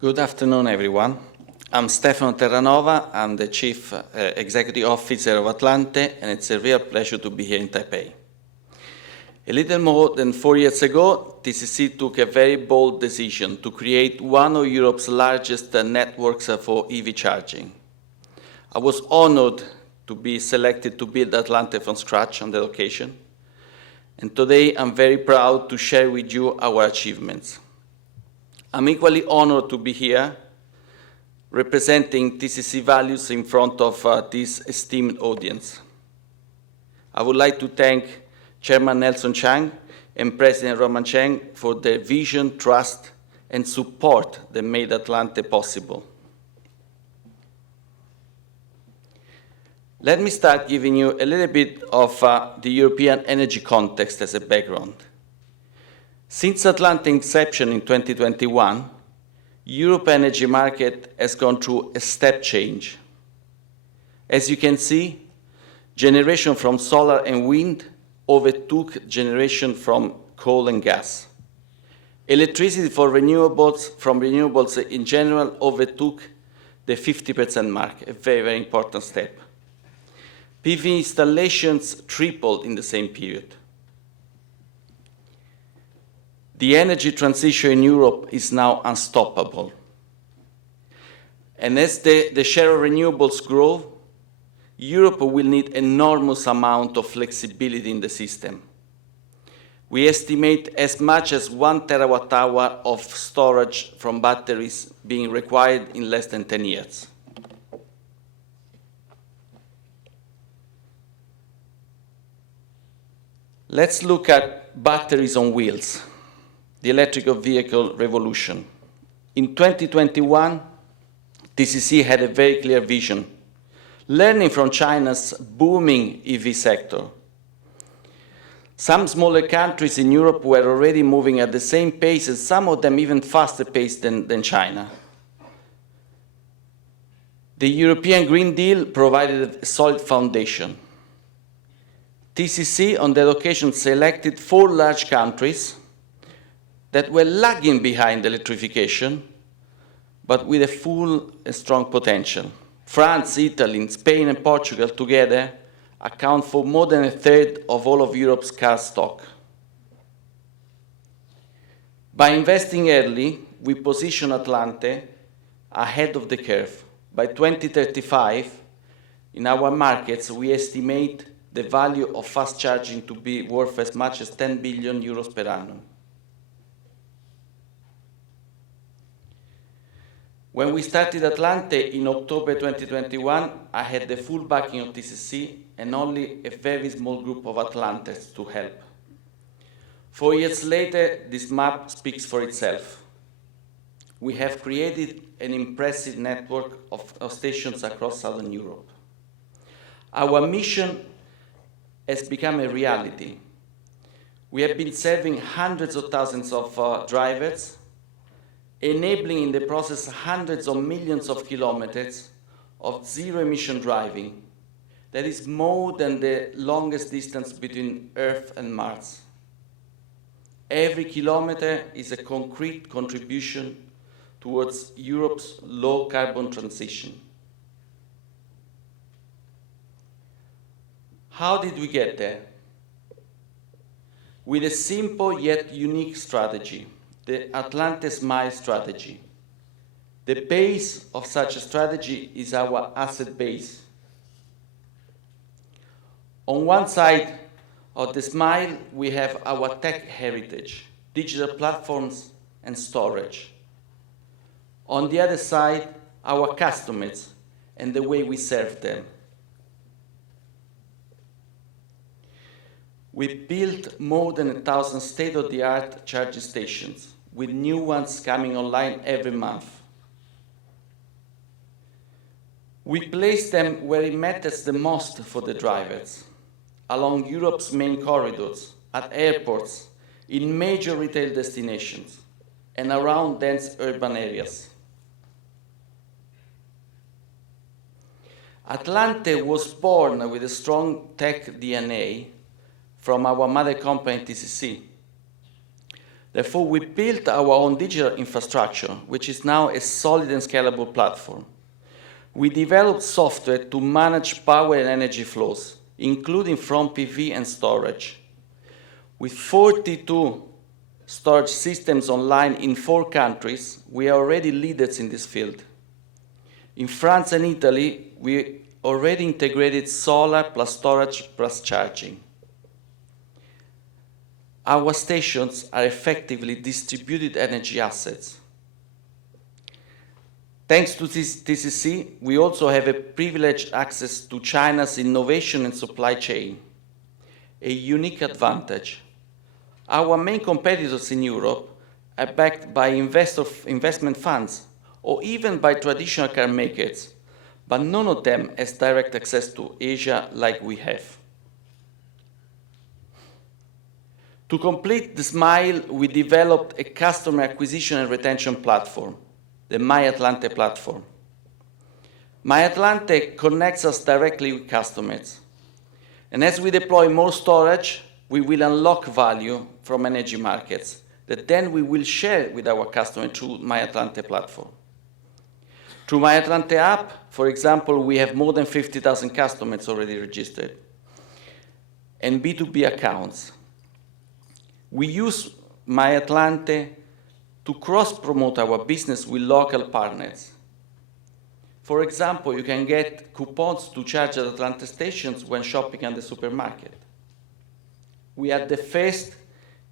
Good afternoon, everyone. I'm Stefano Terranova. I'm the Chief Executive Officer of Atlante, and it's a real pleasure to be here in Taipei. A little more than 4 years ago, TCC took a very bold decision to create one of Europe's largest networks for EV charging. I was honored to be selected to build Atlante from scratch on the location, and today I'm very proud to share with you our achievements. I'm equally honored to be here representing TCC values in front of this esteemed audience. I would like to thank Chairman Nelson Chang and President Roman Cheng for their vision, trust, and support that made Atlante possible. Let me start giving you a little bit of the European energy context as a background. Since Atlante's inception in 2021, Europe's energy market has gone through a step change. As you can see, generation from solar and wind overtook generation from coal and gas. Electricity from renewables in general overtook the 50% mark, a very, very important step. PV installations tripled in the same period. The energy transition in Europe is now unstoppable. And as the share of renewables grow, Europe will need enormous amount of flexibility in the system. We estimate as much as 1 terawatt-hour of storage from batteries being required in less than 10 years. Let's look at batteries on wheels. The electric vehicle revolution. In 2021, TCC had a very clear vision, learning from China's booming EV sector. Some smaller countries in Europe were already moving at the same pace, and some of them even faster pace than China. The European Green Deal provided a solid foundation. TCC on the occasion selected 4 large countries that were lagging behind electrification, but with a full and strong potential. France, Italy, Spain, and Portugal together account for more than a third of all of Europe's car stock. By investing early, we position Atlante ahead of the curve. By 2035, in our markets, we estimate the value of fast charging to be worth as much as 10 billion euros per annum. When we started Atlante in October 2021, I had the full backing of TCC and only a very small group of Atlantes to help. 4 years later, this map speaks for itself. We have created an impressive network of stations across Southern Europe. Our mission has become a reality. We have been serving hundreds of thousands of drivers, enabling in the process hundreds of millions of kilometers of zero-emission driving. That is more than the longest distance between Earth and Mars. Every kilometer is a concrete contribution towards Europe's low-carbon transition. How did we get there? With a simple yet unique strategy. The Atlante Smile strategy. The base of such a strategy is our asset base. On one side of the Smile, we have our tech heritage, digital platforms, and storage. On the other side, our customers and the way we serve them. We built more than 1,000 state-of-the-art charging stations, with new ones coming online every month. We place them where it matters the most for the drivers, along Europe's main corridors, at airports, in major retail destinations, and around dense urban areas. Atlante was born with a strong tech DNA from our mother company, TCC. Therefore, we built our own digital infrastructure, which is now a solid and scalable platform. We developed software to manage power and energy flows, including from PV and storage. With 42 storage systems online in 4 countries, we are already leaders in this field. In France and Italy, we already integrated solar plus storage plus charging. Our stations are effectively distributed energy assets. Thanks to TCC, we also have a privileged access to China's innovation and supply chain, a unique advantage. Our main competitors in Europe are backed by investment funds or even by traditional car makers, but none of them has direct access to Asia like we have. To complete the SMILE, we developed a customer acquisition and retention platform, the Atlante platform. Atlante connects us directly with customers. And as we deploy more storage, we will unlock value from energy markets that then we will share with our customers through Atlante platform. Through Atlante app, for example, we have more than 50,000 customers already registered, and B2B accounts. We use Atlante to cross-promote our business with local partners. For example, you can get coupons to charge at Atlante stations when shopping at the supermarket. We are the first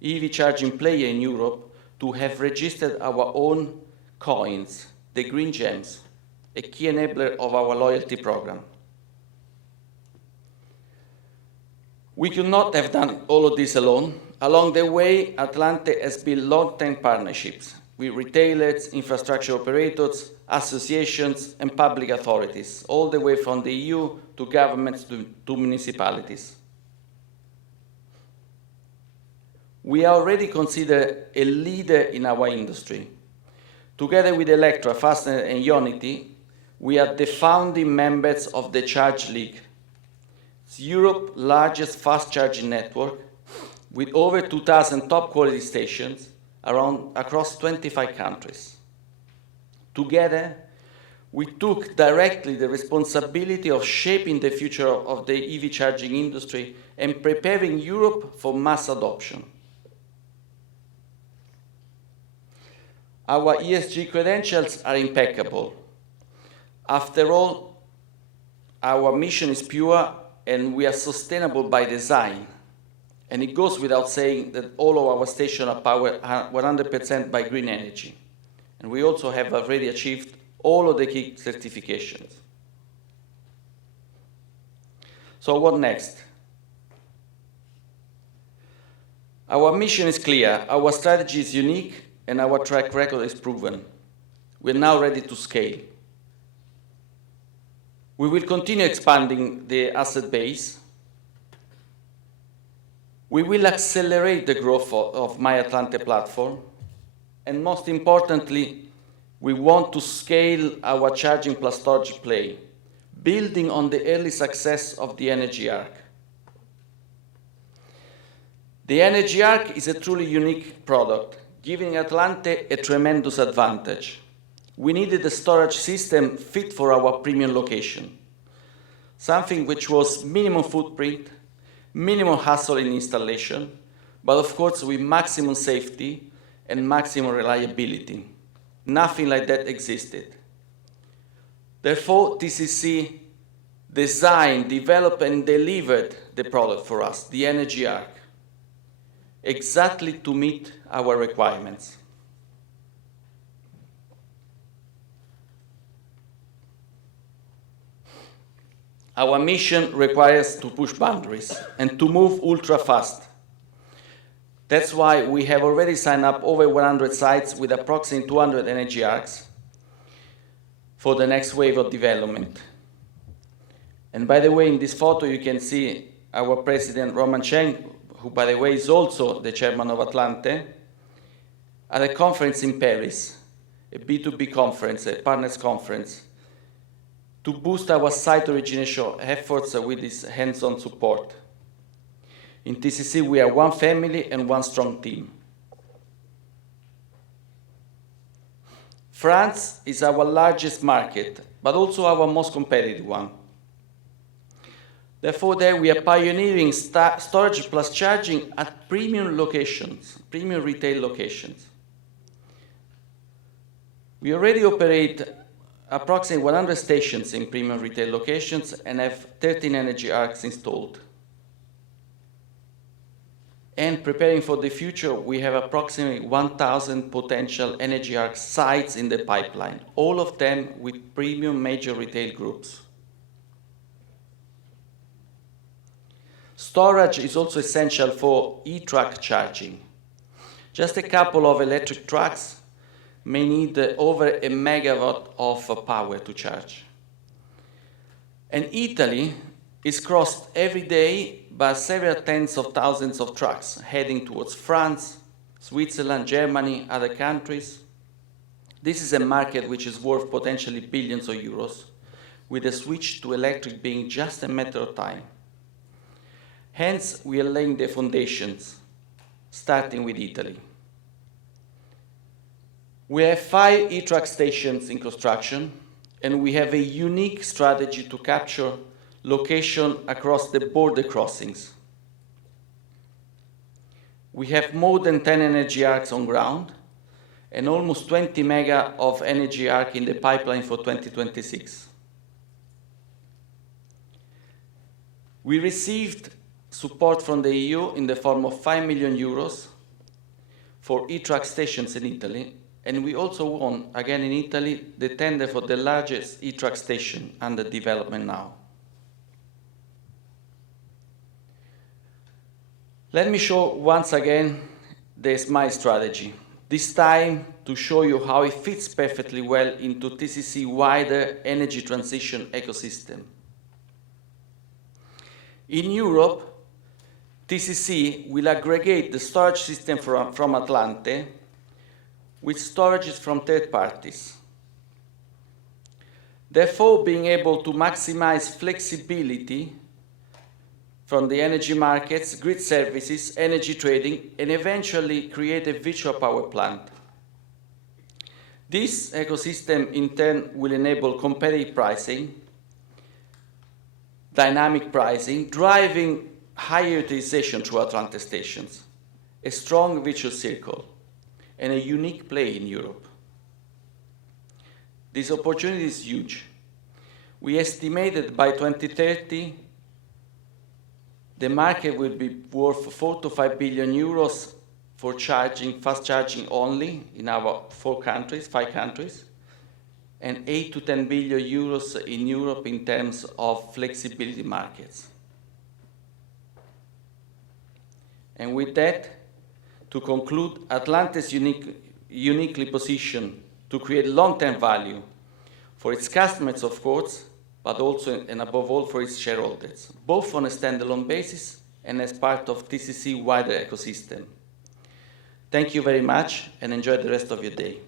EV charging player in Europe to have registered our own coins, the Green Gems, a key enabler of our loyalty program. We could not have done all of this alone. Along the way, Atlante has built long-term partnerships with retailers, infrastructure operators, associations, and public authorities, all the way from the EU to governments to municipalities. We are already considered a leader in our industry. Together with Electra, Fastned, and Ionity, we are the founding members of the Charge League. It's Europe's largest fast charging network with over 2,000 top quality stations across 25 countries. Together, we took directly the responsibility of shaping the future of the EV charging industry and preparing Europe for mass adoption. Our ESG credentials are impeccable. After all, our mission is pure and we are sustainable by design. And it goes without saying that all of our stations are powered 100% by green energy. And we also have already achieved all of the key certifications. So what next? Our mission is clear, our strategy is unique, and our track record is proven. We're now ready to scale. We will continue expanding the asset base. We will accelerate the growth of Atlante platform. And most importantly, we want to scale our charging plus storage play, building on the early success of the Energy Arc. The Energy Arc is a truly unique product, giving Atlante a tremendous advantage. We needed a storage system fit for our premium location, something which was minimum footprint, minimum hassle in installation, but of course with maximum safety and maximum reliability. Nothing like that existed. Therefore, TCC designed, developed, and delivered the product for us, the Energy Arc, exactly to meet our requirements. Our mission requires to push boundaries and to move ultra fast. That's why we have already signed up over 100 sites with approximately 200 Energy Arcs for the next wave of development. And by the way, in this photo you can see our president Roman Cheng, who by the way is also the chairman of Atlante, at a conference in Paris, a B2B conference, a partners conference, to boost our site origination efforts with this hands-on support. In TCC, we are one family and one strong team. France is our largest market, but also our most competitive one. Therefore, there we are pioneering storage plus charging at premium locations, premium retail locations. We already operate approximately 100 stations in premium retail locations and have 13 energy arcs installed. And preparing for the future, we have approximately 1,000 potential energy arc sites in the pipeline, all of them with premium major retail groups. Storage is also essential for e-truck charging. Just a couple of electric trucks may need over a megawatt of power to charge. And Italy is crossed every day by several tens of thousands of trucks heading towards France, Switzerland, Germany, other countries. This is a market which is worth potentially billions of euros, with a switch to electric being just a matter of time. Hence, we are laying the foundations, starting with Italy. We have 5 e-truck stations in construction, and we have a unique strategy to capture location across the border crossings. We have more than 10 energy arcs on ground, and almost 20 mega of energy arc in the pipeline for 2026. We received support from the EU in the form of 5 million euros for e-truck stations in Italy, and we also won, again in Italy, the tender for the largest e-truck station under development now. Let me show once again the SMILE strategy, this time to show you how it fits perfectly well into TCC's wider energy transition ecosystem. In Europe, TCC will aggregate the storage system from Atlante with storages from third parties. Therefore, being able to maximize flexibility from the energy markets, grid services, energy trading, and eventually create a virtual power plant. This ecosystem, in turn, will enable competitive pricing, dynamic pricing, driving higher utilization through Atlante stations, a strong virtuous circle, and a unique play in Europe. This opportunity is huge. We estimated by 2030 the market will be worth 4 to 5 billion euros for charging, fast charging only in our 5 countries, and 8 to 10 billion euros in Europe in terms of flexibility markets. And with that, to conclude, Atlante is uniquely positioned to create long-term value for its customers, of course, but also and above all for its shareholders, both on a standalone basis and as part of TCC's wider ecosystem. Thank you very much and enjoy the rest of your day.